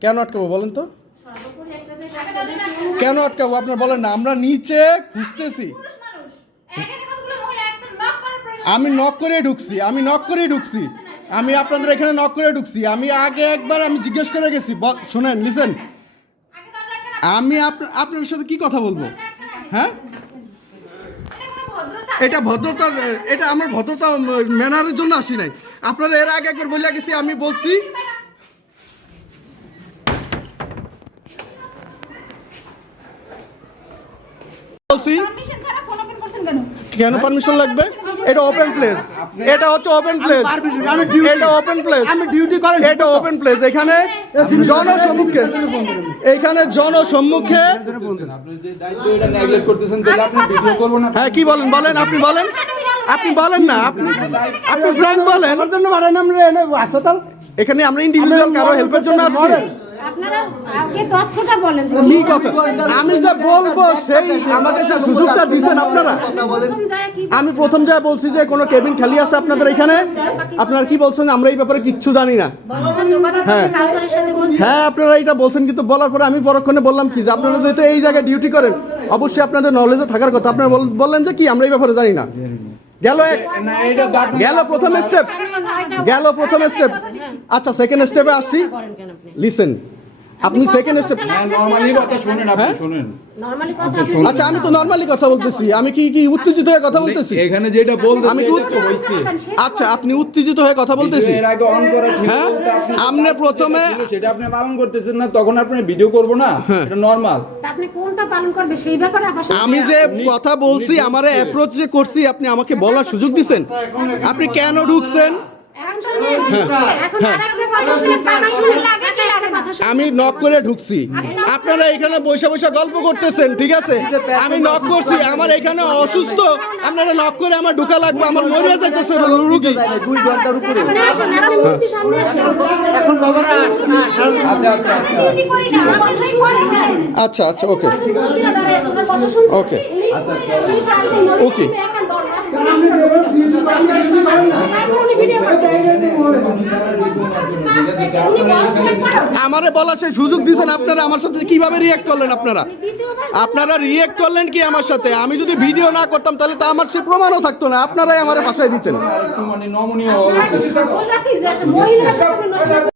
কেন আটকাবো বলেন তো? কেন আটকাবো? আপনার বলেন না আমরা নিচে খুঁজতেছি। পুরুষ মানুষ, এখানে কতগুলো মহিলা, একটা knock করার প্রয়োজন আমি নক করে ঢুকছি আমি নক করে ঢুকছি। আমি আপনাদের এখানে নক করে ঢুকছি। আমি আগে একবার আমি জিজ্ঞেস করে গেছি শোনেন লিসেন। আমি আপ- আপনার সাথে কি কথা বলব? হ্যাঁ? এটা এটা ভদ্রতার এটা আমার ভদ্রতা ম্যানারের জন্য আসি নাই। আপনারা এর আগে একবার বলে গেছি আমি বলছি বলছি। কেন? কেন পারমিশন লাগবে? এটা ওপেন প্লেস এটা হচ্ছে ওপেন প্লেস এটা ওপেন প্লেস আমি ডিউটি করেন। এটা ওপেন প্লেস এখানে জনসম্মুখে এখানে জনসম্মুখে আপনি যে দায়িত্ব এটা নেগলেক্ট করতেছেন তাহলে আপনি ভিডিও করব না। হ্যাঁ কি বলেন? বলেন আপনি বলেন। আপনি বলেন না আপনি আপনি ফ্র্যাঙ্ক বলেন আমার জন্য ভাড়া নাম রে হাসপাতাল এখানে আমরা ইন্ডিভিজুয়াল কারও হেল্পের জন্য আসছি। আপনারা আগে তথ্যটা বলেন যে কি কথা? আমি যা বলব সেই আমাকে সে সুযোগটা দিছেন আপনারা। প্রথম আমি প্রথম যা বলছি যে কোনো কেবিন খালি আছে আপনাদের এখানে? আপনারা কি বলছেন? আমরা এই ব্যাপারে কিচ্ছু জানি না। হ্যাঁ। হ্যাঁ আপনারা এটা বলছেন কিন্তু বলার পরে আমি পরক্ষণে বললাম কি যে আপনারা যেহেতু এই জায়গায় ডিউটি করেন অবশ্যই আপনাদের নলেজে থাকার কথা। আপনারা বল- বললেন যে কি আমরা এই ব্যাপারে জানি না। গেল গেল প্রথম স্টেপ গেল প্রথম স্টেপ আচ্ছা সেকেন্ড স্টেপে আসছি। লিসেন আপনি সেকেন্ড স্টেপ হ্যাঁ নরমালি কথা শুনেন আপনি হ্যাঁ? শুনেন। নরমালি কথা আপনি আচ্ছা আমি তো নর্মালি কথা বলতেছি। আমি কি কি উত্তেজিত হয়ে কথা বলতেছি? এখানে যেটা বলতেছে আমি আচ্ছা আপনি উত্তেজিত হয়ে কথা বলতেছি? এর আগে অন করা ছিল। হ্যাঁ? আপনি আপনি প্রথমে- সেটা আপনি পালন করতেছেন না তখন আপনি ভিডিও করব না? হ্যাঁ। এটা নরমাল আপনি কোনটা পালন করবে সেই ব্যাপারে আমি যে কথা বলছি আমার অ্যাপ্রোচ যে করছি আপনি আমাকে বলার সুযোগ দিচ্ছেন আপনি কেন ঢুকছেন? এখন এখন আরেকটা কথা শুনে লাগে। আমি নক করে ঢুকছি। আপনারা এখানে বৈশা বৈশা গল্প করতেছেন ঠিক আছে? আমি নক করছি আমার এখানে অসুস্থ। আপনারা নক করে আমার ঢুকা লাগবে আমার মরিয়া যাইতেছে রুগী দুই ঘণ্টার উপরে। আসুন। আচ্ছা আচ্ছা আচ্ছা। ডিউটি করি না, আমার সেই করি না। আচ্ছা আচ্ছা ওকে। কতজন আমারে বলা সেই সুযোগ দিয়েছেন আপনারা আমার সাথে কীভাবে রিয়েক্ট করলেন আপনারা? আপনারা রিয়েক্ট করলেন কি আমার সাথে? আমি যদি ভিডিও না করতাম তাহলে তো আমার সে প্রমাণও থাকতো না আপনারাই আমার বাসায় দিতেন।